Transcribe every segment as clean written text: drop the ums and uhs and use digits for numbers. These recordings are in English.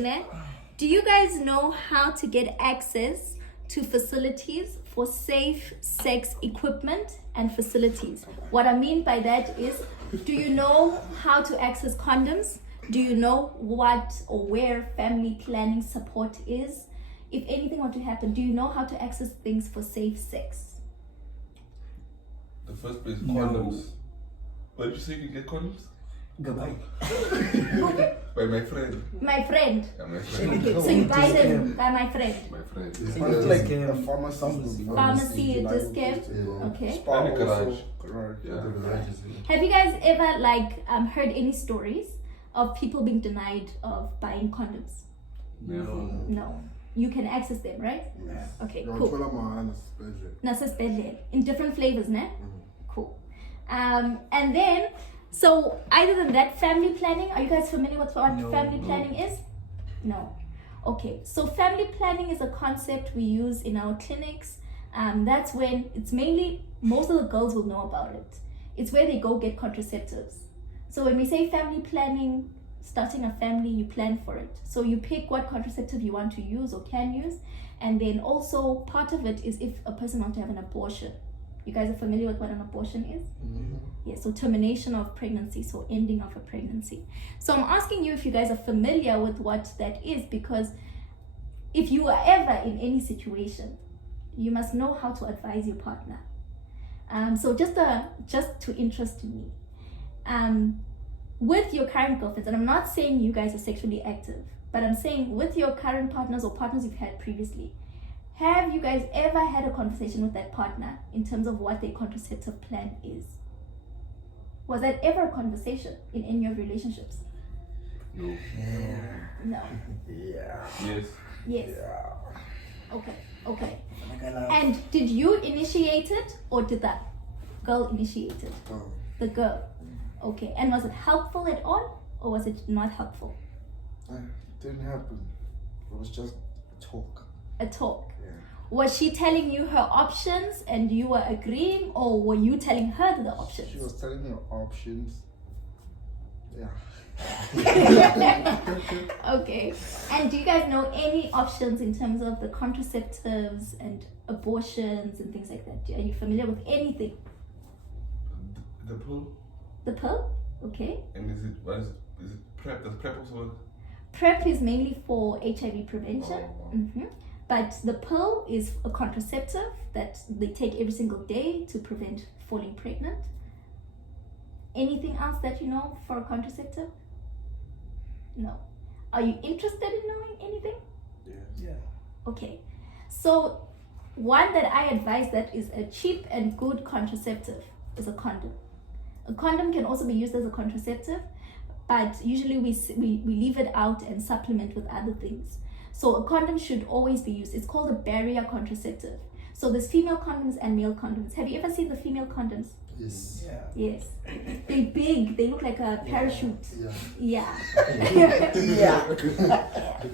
question, eh? Do you guys know how to get access to facilities for safe sex equipment and facilities? What I mean by that is, do you know how to access condoms? Do you know what or where family planning support is? If anything were to happen, do you know how to access things for safe sex? The first place, condoms. What did you say you can get condoms? Goodbye. By my friend. My friend. Yeah, my friend. Okay, so you buy them by my friend. My friend. It's Yeah. like a pharmacy. Pharmacy discount. Okay. Spa And a garage. also. Garage. Yeah. The garage is Have you guys ever heard any stories of people being denied of buying condoms? No. No. You can access them, right? Yes. Okay, You're cool. special. In different flavors, ne? Cool. And then, so other than that, family planning, are you guys familiar with what family planning is? No. Okay, so family planning is a concept we use in our clinics. That's when it's mainly, most of the girls will know about it. It's where they go get contraceptives. So when we say family planning, starting a family, you plan for it. So you pick what contraceptive you want to use or can use. And then also part of it is if a person wants to have an abortion. You guys are familiar with what an abortion is? Yeah, so termination of pregnancy, so ending of a pregnancy. So I'm asking you if you guys are familiar with what that is, because if you are ever in any situation, you must know how to advise your partner. So just to interest me, with your current girlfriends, and I'm not saying you guys are sexually active, but I'm saying with your current partners or partners you've had previously, have you guys ever had a conversation with that partner in terms of what their contraceptive plan is? Was that ever a conversation in any of your relationships? No. No. Yeah. Yes. Yes. Yeah. Okay. And did you initiate it or did the girl initiate it? The girl. Okay. And was it helpful at all or was it not helpful? It didn't happen. It was just talk. A talk. Yeah. Was she telling you her options and you were agreeing, or were you telling her the options? She was telling me options. Yeah. Okay. And do you guys know any options in terms of the contraceptives and abortions and things like that? Are you familiar with anything? The pill? The pill? Okay. And is it PrEP? Does PrEP also work? PrEP is mainly for HIV prevention. Oh. But the pill is a contraceptive that they take every single day to prevent falling pregnant. Anything else that you know for a contraceptive? No. Are you interested in knowing anything? Yeah. Okay. So one that I advise that is a cheap and good contraceptive is a condom. A condom can also be used as a contraceptive, but usually we leave it out and supplement with other things. So a condom should always be used. It's called a barrier contraceptive. So there's female condoms and male condoms. Have you ever seen the female condoms? Yes. Yeah. Yes. They're big. They look like a parachute. Yeah. Yeah.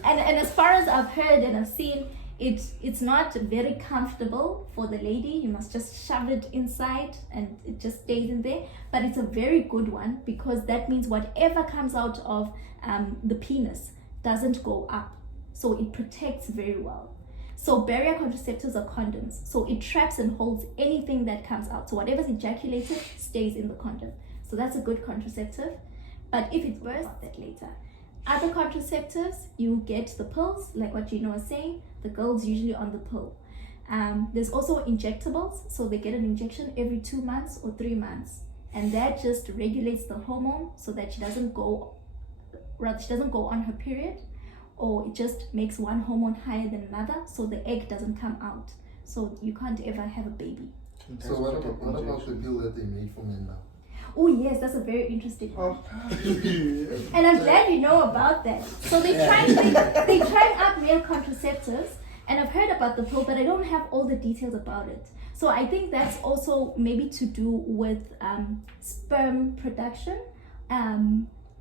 And as far as I've heard and I've seen, it's not very comfortable for the lady. You must just shove it inside and it just stays in there. But it's a very good one because that means whatever comes out of the penis doesn't go up. So it protects very well. So barrier contraceptives are condoms. So it traps and holds anything that comes out. So whatever's ejaculated stays in the condom. So that's a good contraceptive. But if it's worse, about that later. Other contraceptives, you get the pills, like what Gino was saying. The girl's usually on the pill. There's also injectables. So they get an injection every 2 months or 3 months. And that just regulates the hormone so that she doesn't go on her period. Or it just makes one hormone higher than another, so the egg doesn't come out. So you can't ever have a baby. So what about the pill that they made for men now? Oh yes, that's a very interesting one. And I'm glad you know about that. So they tried out male contraceptives, and I've heard about the pill, but I don't have all the details about it. So I think that's also maybe to do with sperm production,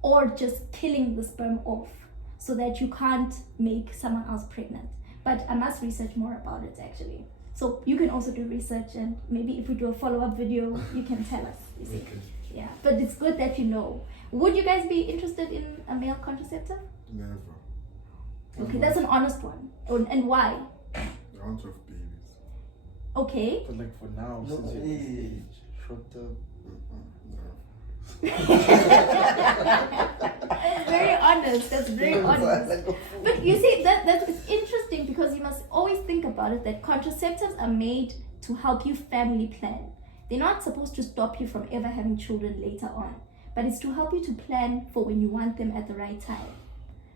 or just killing the sperm off, so that you can't make someone else pregnant. But I must research more about it actually. So you can also do research, and maybe if we do a follow-up video, you can tell us. You see? Okay. Yeah, but it's good that you know. Would you guys be interested in a male contraceptive? Never. Okay, that's an honest one. And why? I want to have babies. Okay. But like for now, No, since you're hey. this age, short term, no. That's very honest. That's very honest. But you see, that is interesting because you must always think about it that contraceptives are made to help you family plan. They're not supposed to stop you from ever having children later on, but it's to help you to plan for when you want them at the right time.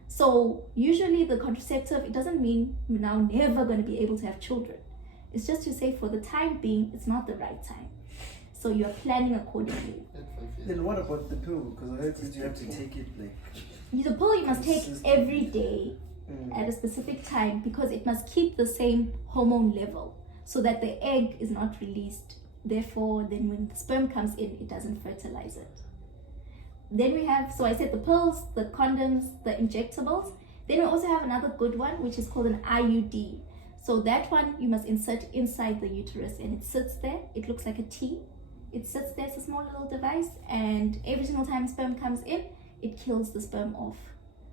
So usually the contraceptive, it doesn't mean you're now never going to be able to have children. It's just to say for the time being, it's not the right time. So you're planning accordingly. Then what about the pill? Because I heard that you have to take it like. The pill you must take every day Mm. at a specific time because it must keep the same hormone level so that the egg is not released. Therefore, then when the sperm comes in, it doesn't fertilize it. Then we have, so I said the pills, the condoms, the injectables. Then we also have another good one, which is called an IUD. So that one you must insert inside the uterus and it sits there. It looks like a T. It sits there, it's a small little device, and every single time sperm comes in, it kills the sperm off.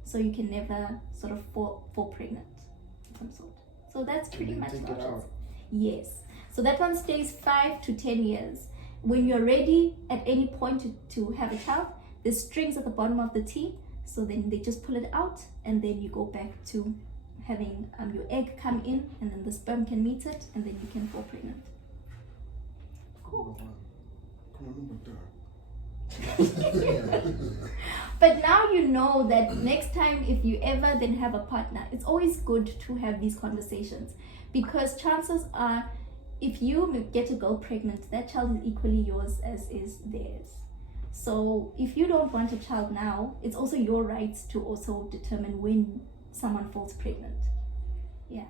So you can never sort of fall pregnant of some sort. So that's pretty then much take how it it is. out. Yes. So that one stays 5 to 10 years. When you're ready at any point to have a child, there's strings at the bottom of the T. So then they just pull it out and then you go back to having your egg come in and then the sperm can meet it and then you can fall pregnant. Cool. Come on, but But now you know that next time if you ever then have a partner, it's always good to have these conversations because chances are if you get a girl pregnant, that child is equally yours as is theirs. So if you don't want a child now, it's also your right to also determine when someone falls pregnant. Yeah.